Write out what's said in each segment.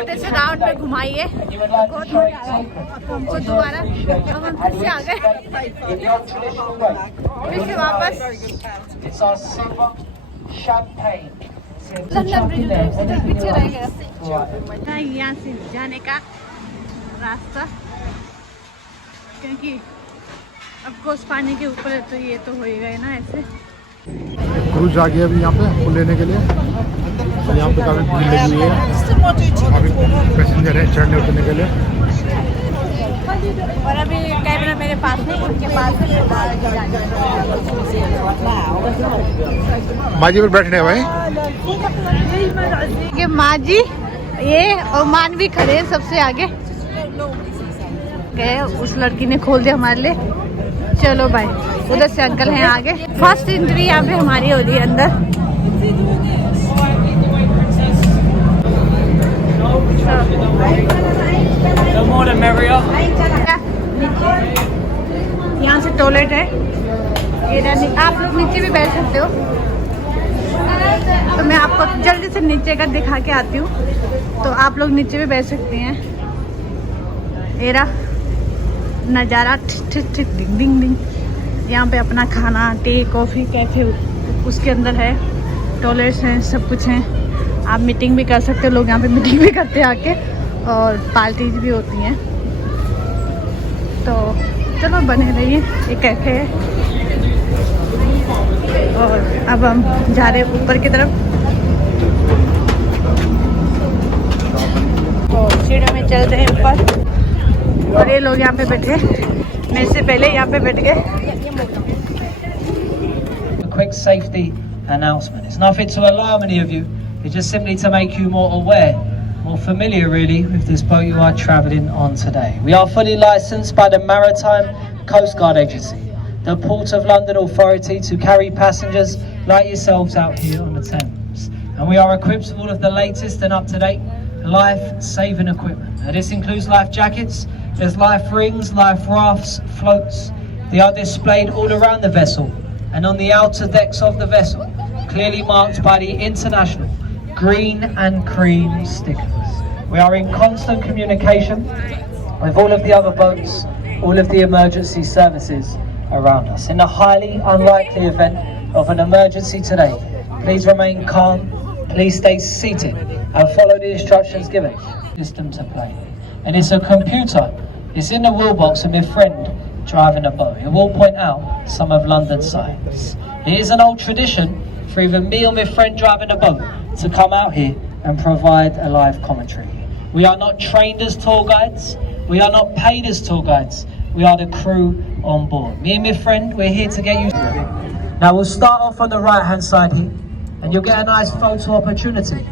छोटे से राउंड में घुमाइए, बहुत मजा आया हमको दोबारा। अब हम फिर से आ गए, फिर से वापस लंदन ब्रिज उधर पीछे रह गया। यहाँ से जाने का रास्ता, क्योंकि अब कोस पानी के ऊपर है तो ये तो हो ही गए ना ऐसे। क्रूज आ गया अभी यहाँ पे फुल लेने के लिए, और यहाँ पे काफी भीड़ लगी हुई है। अभी पैसेंजर है चढ़ने उतरने के लिए, और अभी कैमरा मेरे पास नहीं, उनके पास माँ जी पर बैठने भाई। ये माँ जी ये और मान भी खड़े हैं सबसे आगे। गए उस लड़की ने खोल दिया हमारे लिए। चलो भाई, उधर से अंकल हैं आगे। फर्स्ट एंट्री यहाँ पे हमारी हो रही है अंदर। यहाँ से टॉयलेट है, आप लोग नीचे भी बैठ सकते हो। तो मैं आपको जल्दी से नीचे का दिखा के आती हूँ, तो आप लोग नीचे भी बैठ सकते हैं। एरा नज़ारा डिंग डिंग डिंग। यहाँ पे अपना खाना, टी, कॉफ़ी, कैफे उसके अंदर है, टॉयलेट्स हैं, सब कुछ हैं। आप मीटिंग भी कर सकते हो, लोग यहाँ पे मीटिंग भी करते हैं आके, और पार्टीज भी होती हैं। तो चलो बने रहिए, ये कैफे है। और अब हम जा रहे हैं ऊपर की तरफ, तो सीढ़ियों में चल रहे हैं ऊपर। और ये लोग यहाँ पे बैठे, मेरे से पहले यहाँ पे बैठ गए। Quick safety announcement. It's nothing to alarm any of you. It's just simply to make you more aware, more familiar really with this boat you are travelling on today. We are fully licensed by the Maritime Coast Guard Agency, the Port of London Authority, to carry passengers like yourselves out here on the Thames. And we are equipped with all of the latest and up-to-date life-saving equipment. Now, this includes life jackets, there's life rings, life rafts, floats. They are displayed all around the vessel and on the outer decks of the vessel, clearly marked by the international green and cream stickers. We are in constant communication with all of the other boats, all of the emergency services around us. In the highly unlikely event of an emergency today, please remain calm, please stay seated and follow the instructions given. System to play. And it's a computer, it's in the wheel box of my friend driving a boat. It will point out some of London's signs. It is an old tradition for either me or my friend driving a boat to come out here and provide a live commentary. We are not trained as tour guides, we are not paid as tour guides, we are the crew on board. Me and my friend, we're here to get you. Now we'll start off on the right hand side here, and you'll get a nice photo opportunity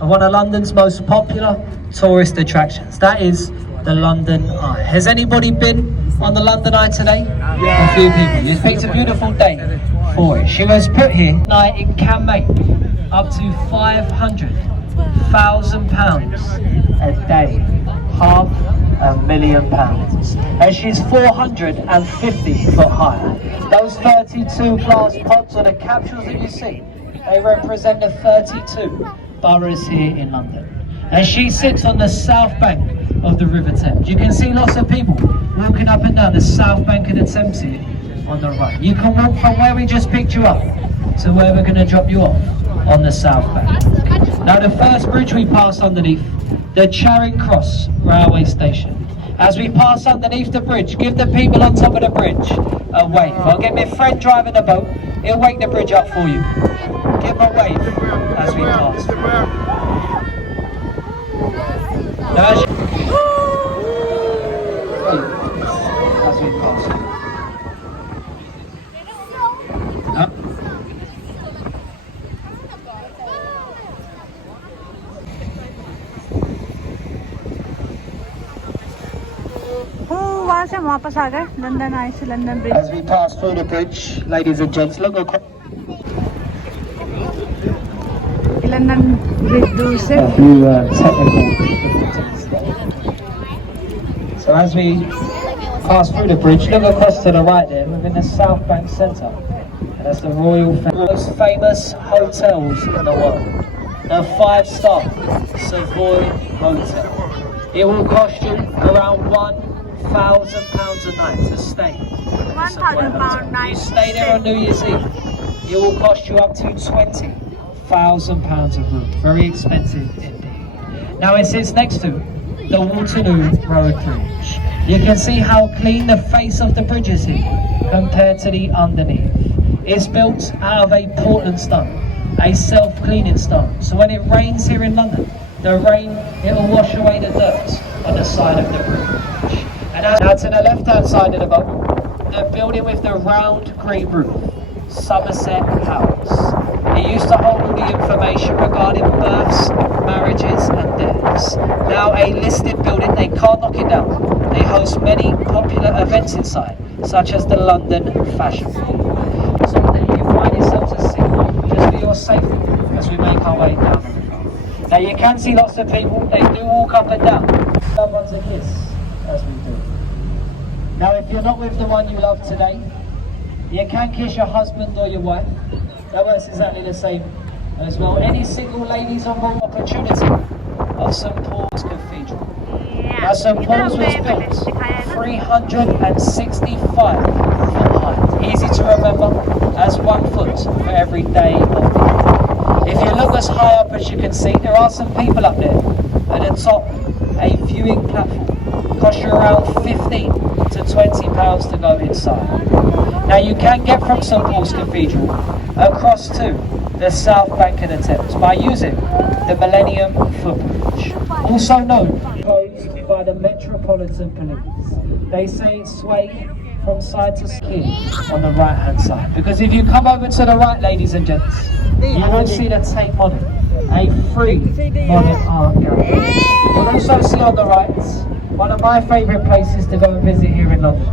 of one of London's most popular tourist attractions. That is the London Eye. Has anybody been on the London Eye today? Yeah. A few people. It's picked a beautiful day for it. She was put here. Night it can make up to £500,000 a day. £500,000. And she's 450 foot high. Those 32 glass pods or the capsules that you see, they represent the 32 boroughs here in London. And she sits on the south bank of the River Thames. You can see lots of people walking up and down the south bank of the Thames here on the right. You can walk from where we just picked you up to where we're going to drop you off on the south bank. Now the first bridge we pass underneath, the Charing Cross railway station. As we pass underneath the bridge, give the people on top of the bridge a wave. I'll get my friend driving the boat, he'll wake the bridge up for you. Give him a wave as we pass. Now as we pass. वहाँ से हम वापस आ गए London आए से London bridge. As we pass through the bridge, ladies and gents, look across. London bridge दूर से। A few technical difficulties there. So as we pass through the bridge, look across to the right there, within the South Bank Centre. And that's the Royal most famous hotels in the world. the 5-star Savoy Hotel. It will cost you around £1,000 a night to stay. £1,000 night. You stay there on New Year's Eve, it will cost you up to £20,000 a room. Very expensive indeed. Now it sits next to the Waterloo Road Bridge. You can see how clean the face of the bridge is here compared to the underneath. It's built out of a Portland stone, a self-cleaning stone. So when it rains here in London, the rain, it will wash away the dirt on the side of the bridge. And now to the left-hand side of the boat, the building with the round grey roof, Somerset House. It used to hold all the information regarding births, marriages and deaths. Now a listed building, they can't knock it down. They host many popular events inside, such as the London Fashion Week. So that you find yourselves a seat, just for your safety, as we make our way down the river. Now you can see lots of people, they do walk up and down. Someone's a kiss, as we do. Now if you're not with the one you love today, you can kiss your husband or your wife. That works exactly the same as well. Any single ladies on board, opportunity of St. Paul's Cathedral. Now St. Paul's was built 365 foot high. Easy to remember, as 1 foot for every day of the year. If you look as high up as you can see, there are some people up there. At the top, a viewing platform. Costs you around £15 to £20 to go inside. Now you can get from St. Paul's Cathedral across to the south bank of the Thames by using the Millennium Footbridge, also known by the Metropolitan Police. They say it's swayed from side to side on the right hand side, because if you come over to the right, ladies and gents, you will see the Tate Modern, a free modern art gallery. You'll also see on the right one of my favourite places to go and visit here in London,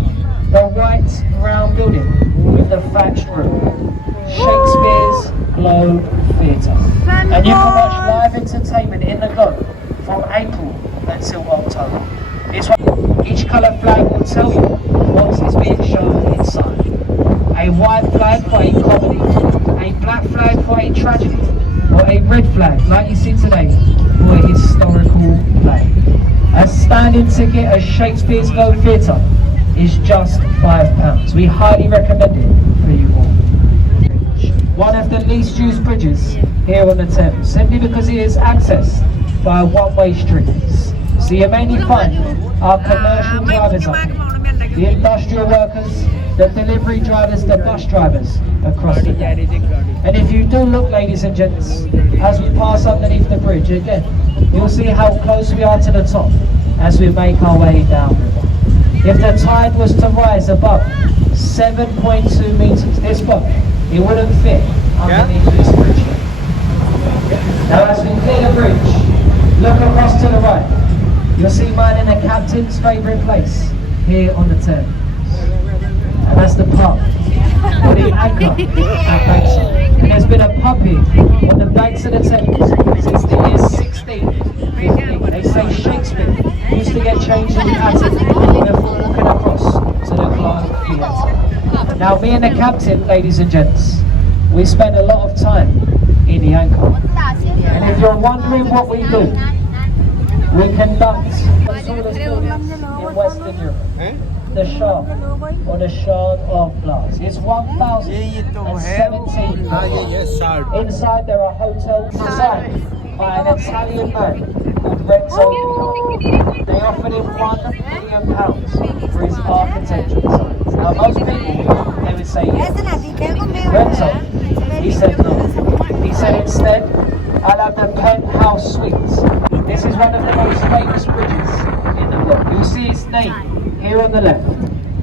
the white round building with the thatched roof, Shakespeare's Globe Theatre. And you can watch live entertainment in the Globe from April until October. Each colour flag will tell you what is being shown inside. A white flag for a comedy, a black flag for a tragedy, or a red flag, like you see today, for a historical play. A standing ticket at Shakespeare's Globe Theatre is just £5. We highly recommend it for you all. One of the least used bridges here on the Thames, simply because it is accessed by one-way streets. So you mainly find our commercial drivers up here, the industrial workers, the delivery drivers, the bus drivers across the day. And if you do look, ladies and gents, as we pass underneath the bridge again, you'll see how close we are to the top as we make our way down river. If the tide was to rise above 7.2 meters, this boat, it wouldn't fit underneath this bridge. Now as we clear the bridge, look across to the right. You'll see mine and the captain's favourite place here on the Thames. And that's the pub, or the anchor at Bankside. And there's been a pub here on the banks of the Thames since the year 1650. They say Shakespeare used to get changed in the attic before walking across to the Clark Theatre. Now me and the captain, ladies and gents, we spend a lot of time in the anchor. And if you're wondering what we do, we conduct the tallest buildings in Western Europe. The Sark, or the Shard of Glass. It's 1,017 floors. Inside there are hotels designed by an Italian man called Renzo. They offered him £1 million for his architectural designs. Now most people, they would say yes. Renzo, he said no. He said instead, I'll have the penthouse suites. This is one of the most famous bridges in the world. You'll see its name here on the left,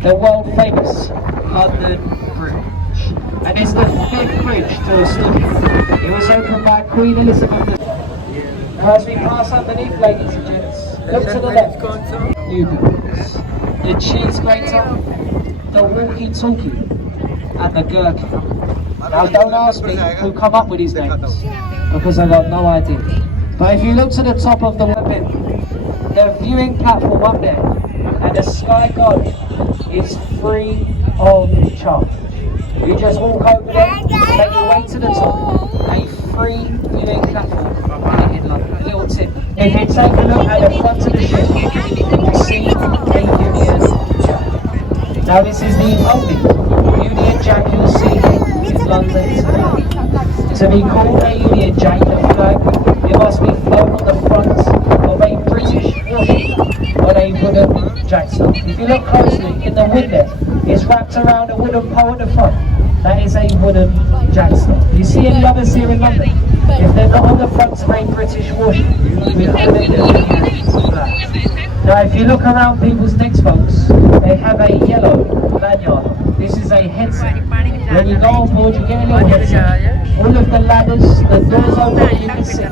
the world famous London Bridge. And it's the 5th bridge to Studio. It was opened by Queen Elizabeth II. Now as we pass underneath, ladies and gents, look to the left, new buildings. The cheese grater, the walkie-talkie, and the gherkin. Now don't ask me who come up with these names, because I've got no idea. But if you look to the top of the bit, the viewing platform up there, and the Sky Garden is free of charge. You just walk over there, make your way to the top. A free viewing platform in London. A little tip. If you take a look at the front of the ship, you will see a Union Jack. Now this is the only Union Jack you'll see in London today. To be called a Union Jack, the flag, it must be flown on the front of a British warship on a wooden jackstone. If you look closely in the window, it's wrapped around a wooden pole at the front. That is a wooden jackstone. You see any others here in London? If they're not on the front of a British warship, we call it the Union flag. Now if you look around people's necks, folks, they have a yellow lanyard. This is a headset. When you go on board, you get a little headset. All of the ladders, the doors open, you can sit.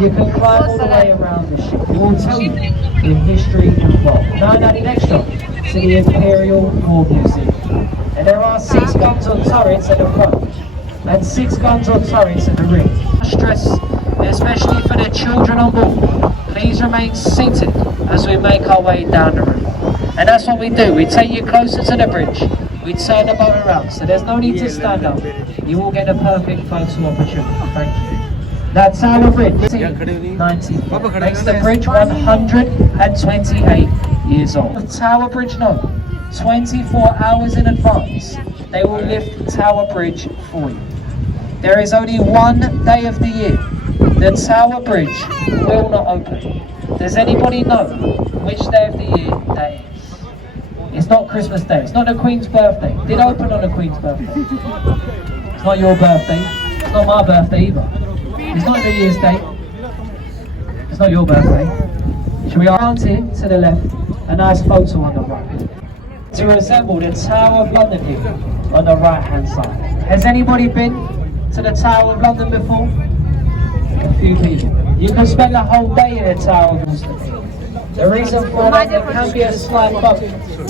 You can climb all the way around the ship. It will tell you the history involved. Now added extra to the Imperial War Museum. And there are 6 guns on turrets at the front and 6 guns on turrets at the rear. Stress, especially for the children on board, please remain seated as we make our way down the river. And that's what we do. We take you closer to the bridge. We turn the boat around, so there's no need to stand up. You will get a perfect photo opportunity. Thank you. That Tower Bridge, 90. Makes the bridge 128 years old. The Tower Bridge, no. 24 hours in advance, they will lift the Tower Bridge for you. There is only one day of the year the Tower Bridge will not open. Does anybody know which day of the year that is? It's not Christmas Day, it's not the Queen's birthday. It did open on the Queen's birthday. It's not your birthday, it's not my birthday either. It's not New Year's Day, it's not your birthday. Should we around here to the left, a nice photo on the right. To resemble the Tower of London here on the right hand side. Has anybody been to the Tower of London before? A few people. You can spend a whole day in the Tower of London. The reason for that, there can be a slight bump,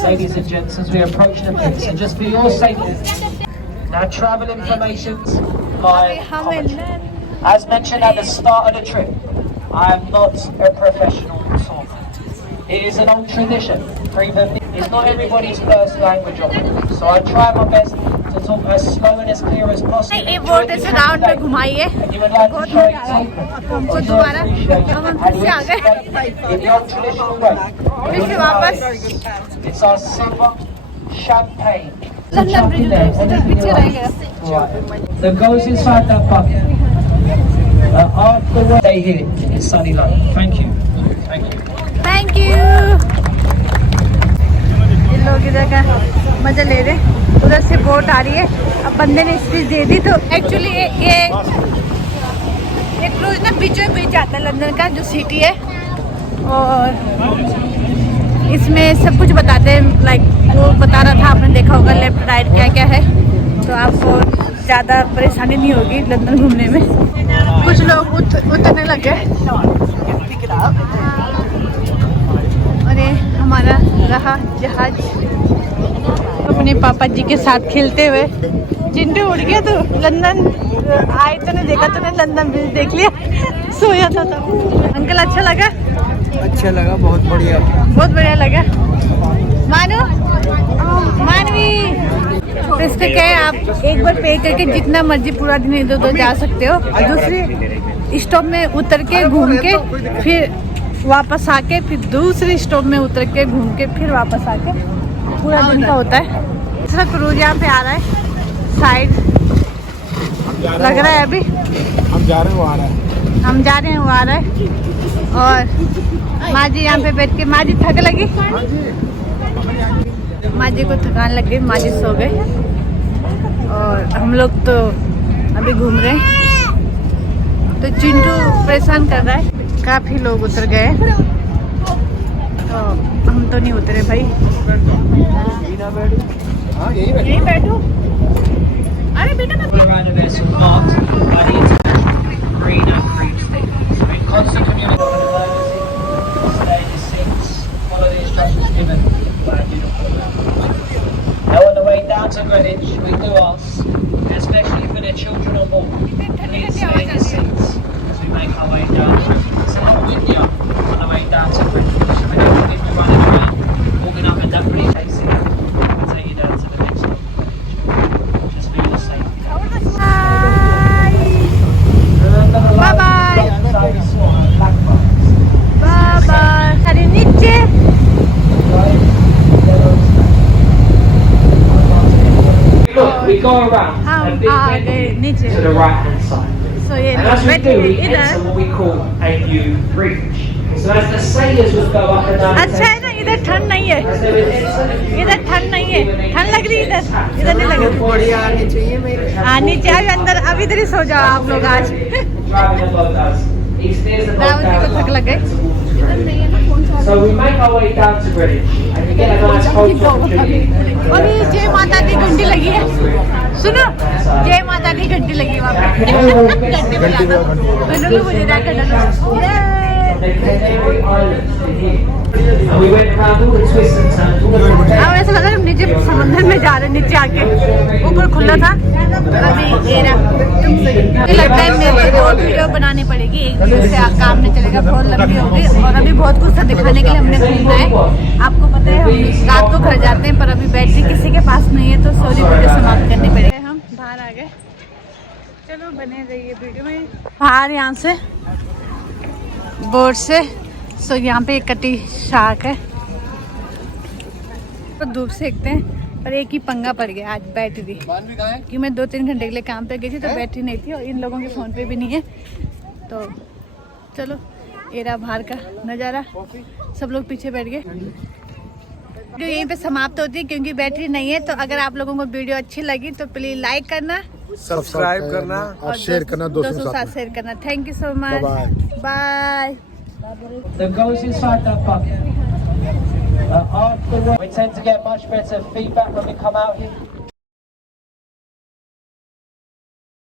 ladies and gents, as we approach the pit. So just for your safety. Now travel information's my comment. As mentioned at the start of the trip, I am not a professional tour guide. It is an old tradition. It's not everybody's first language of it, so I try my best to talk as slow and as clear as possible. एक boat ऐसे round में घुमाइए बहुत मजा आ रहा है हमको दोबारा हम फिर से आ गए फिर से वापस It's our silver champagne. London bridge पीछे रह गया That goes inside that bucket. After the day here in sunny London. Thank you. Thank you. Thank you ये लोग इधर का मजा ले रहे उधर से बोट आ रही है अब बंदे ने स्पीच दे दी तो एक्चुअली ये क्रूज ना बीचों बीच जाता है लंदन का जो सिटी है और इसमें सब कुछ बताते हैं लाइक वो बता रहा था आपने देखा होगा लेफ्ट राइट क्या क्या है तो आपको ज़्यादा परेशानी नहीं होगी लंदन घूमने में कुछ लोग उतरने लगे और ये हमारा रहा जहाज अपने पापा जी के साथ खेलते हुए चिंटू उड़ गया तो लंदन आए तो नहीं देखा तूने लंदन ब्रिज देख लिया सोया था तो अंकल अच्छा लगा बहुत बढ़िया लगा मानो मानवी तो इसका क्या है आप एक बार पे करके जितना मर्जी पूरा दिन इधर उधर जा सकते हो और दूसरे स्टॉप में उतर के घूम के फिर वापस आके फिर दूसरी स्टॉप में उतर के घूम के फिर वापस आके पूरा दिन का होता है दूसरा क्रूज यहाँ पे आ रहा है साइड लग रहा है अभी हम जा रहे हैं वो आ रहा है और माँ जी यहाँ पे बैठ के माँ जी थक लगी माँ जी को थकान लग गई माँ जी सो गए और हम लोग तो अभी घूम रहे हैं तो चिंटू परेशान कर रहा है काफ़ी लोग उतर गए तो हम तो नहीं उतरे भाई यहीं बैठो अरे बेटा Now on the way down to Greenwich, we do ask, especially for the children on board, please stay in your seats as we make our way down. It's a little windier on the way down to Greenwich, so we don't want to be running around, walking up and down pretty facing. We'll take you down to the next one. Just be go around a हम big आ bend गए here नीचे। to the right hand side. So ये And as we बैठे do, we इधर। enter what we call a new bridge. So as the sailors would go up and down the अच्छा है ना, इधर ठंड नहीं है, as they would enter the new इधर ठंड नहीं है, ठंड लग रही है इधर, इधर नहीं लग रही। बढ़िया आनी चाहिए मेरे। हाँ नीचे आ जाओ अंदर, अब इधर ही सो जाओ आप लोग आज। driving the boat as he steers the boat Ravan जी को down थक लग गए। towards the river. So we make our way down to Greenwich and you get a nice photo opportunity. और ये जय माता दी घंटी लगी है, सुनो जय माता दी घंटी लगी है वहाँ पे। घंटी बजा दो, बनोगे मुझे ना करना। The Canary Islands to here. And we went around all the twists and turns. All the अब ऐसा लग रहा है हम नीचे समंदर में जा रहे हैं, नीचे आके ऊपर खुला था अभी ये रहा। मुझे लगता है मेरे को 2 वीडियो बनानी पड़ेगी, एक वीडियो से काम नहीं चलेगा, बहुत लंबी होगी। और अभी बहुत कुछ था दिखाने के लिए हमने घूमना है। आपको पता है हम रात को घर जाते हैं, पर अभी बैटरी किसी के पास नहीं है, तो सॉरी वीडियो समाप्त करनी पड़ेगी। हम बाहर आ गए, चलो बने रहिए वीडियो में। बाहर यहाँ से बोर्ड से, सो यहाँ पे एक कटी शार्क है, तो धूप सेकते हैं। पर एक ही पंगा पड़ गया आज, बैटरी कि मैं 2-3 घंटे के लिए काम पे गई थी तो बैटरी नहीं थी, और इन लोगों के फ़ोन पे भी नहीं है। तो चलो ये रहा बाहर का नज़ारा, सब लोग पीछे बैठ गए। वीडियो यहीं पे समाप्त होती है क्योंकि बैटरी नहीं है। तो अगर आप लोगों को वीडियो अच्छी लगी तो प्लीज़ लाइक करना, सब्सक्राइब करना और शेयर करना दोस्तों के साथ। शेयर करना। Thank you so much, bye. that goes inside that bucket. After we tend to get much better feedback when we come out here.